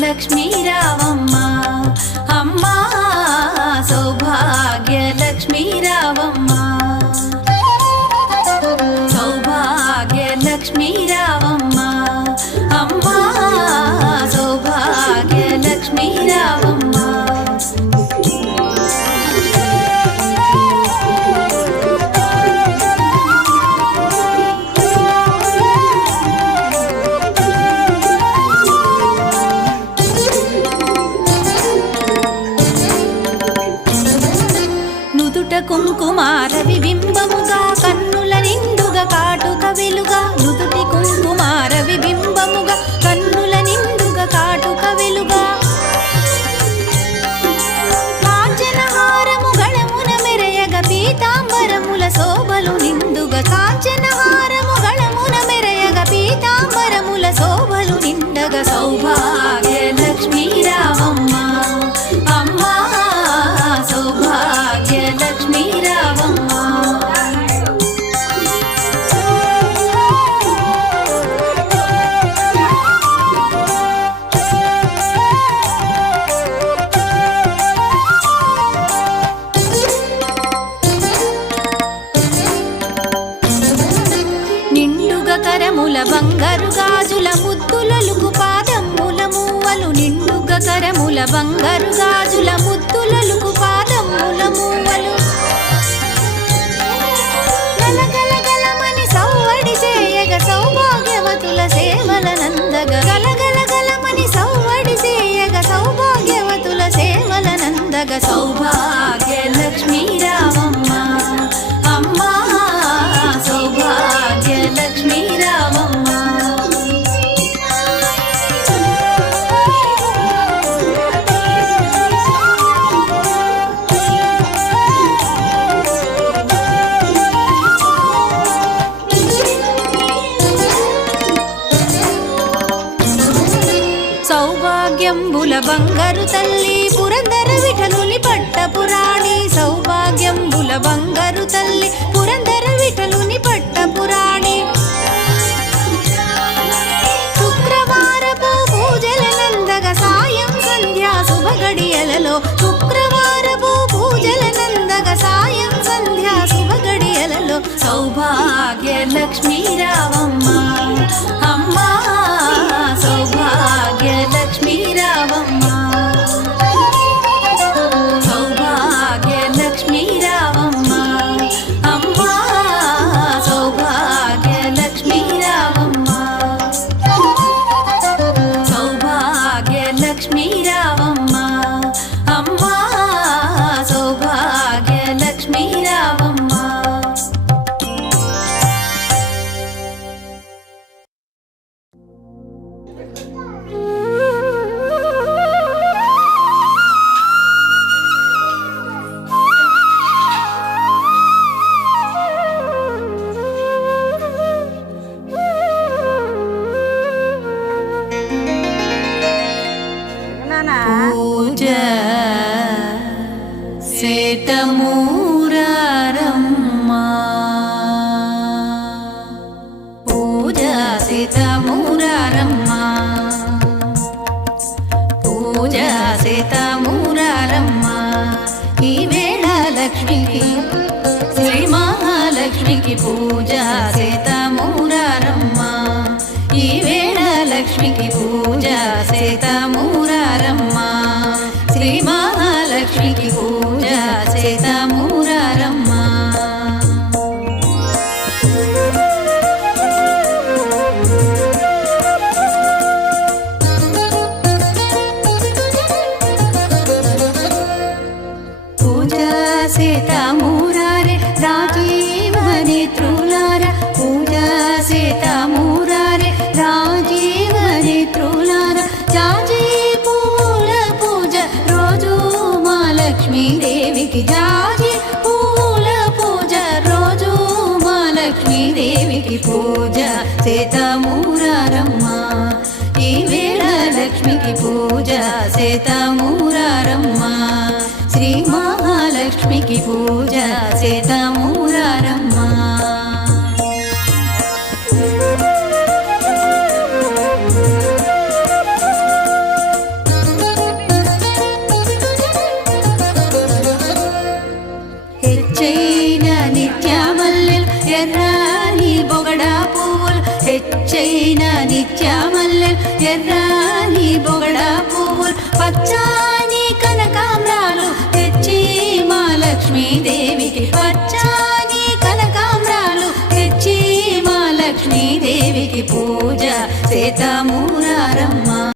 లక్ష్మీ రావమ్మ అమ్మా సౌభాగ్య లక్ష్మీ రావమ్మ సౌభాగ్య లక్ష్మీ రావమ్మ అమ్మా సౌభాగ్య లక్ష్మీ రావమ్మ కుంకుమార విబింబముగా కన్నుల నిండుగా కాటుక వెలుగా నుదుటి కుంకుమార విబింబముగా కన్నుల నిండుగా కాటుక వెలుగా కాంచనహారము గళమున మెరయగ పీతాంబరముల శోభలు నిండుగా కాంచనహారము గళమున మెరయగ పీతాంబరముల శోభలు నిండగా సౌభాగ్య లక్ష్మీ రావమ్మ అమ్మా సౌభాగ్య లక్ష్మీ రావమ్మ నిండుగా కరముల బంగారు గాజుల ముద్దులలుగు పాదముల మూవలు నిండుగా కరముల బంగారు గాజుల ముద్దులలుగు పాదముల మూవలు గలగలగలమని సౌవడి చేయగ సౌభాగ్యవతుల సేవల నందగ గలగలగలమని సౌవడి చేయగ సౌభాగ్యవతుల సేవల నందగ సౌభాగ్య లక్ష్మీ రావమ్మ అమ్మా సౌభాగ్య లక్ష్మీ రావమ్మ సౌభాగ్యంబుల బంగారు తల్లి పురందర విఠలుని పట్టపురాణి సౌభాగ్యంబుల బంగారు తల్లి పురందర విఠలుని పట్టపురాణి శుక్రవారపు పూజల నందగ సాయం సంధ్యా శుభగడియలలో శుక్రవారపు పూజల నందగ సాయం సంధ్యా శుభగడియలలో సౌభాగ్య లక్ష్మీ రావమ్మ అమ్మా సౌభాగ్య లక్ష్మీ రావమ్మ సౌభాగ్య లక్ష్మీ రావమ్మ అమ్మా సౌభాగ్య లక్ష్మీ రావమ్మ సౌభాగ్య లక్ష్మీ రావమ్మ అమ్మా సౌభాగ్య లక్ష్మీ రావమ్మ పూజ సేతమూరారమ్మ పూజ సేతమూరారమ్మ పూజ సేతమూరారమ్మ ఈ వేళ లక్ష్మికి శ్రీ మహాలక్ష్మికి పూజ సేతమూరారమ్మ ఈ వేళ లక్ష్మికి పూజ సేతమూరారమ్మ శ్రీ మహాలక్ష్మికి పూజ సేతమూరారమ్మ పూజ సేతమూరారే రాజీవ నేత్రులార పూజ సేతమూరారే రాజీవ నేత్రులార జాజీ చేతమూరారమ్మా శ్రీ మహాలక్ష్మికి పూజ చేతమూరారమ్మా హెచ్చైన నిత్యమల్లెలు ఎర్రాని బొగడా పువ్వులు హెచ్చైన నిత్యమల్లెలు ఎర్రాని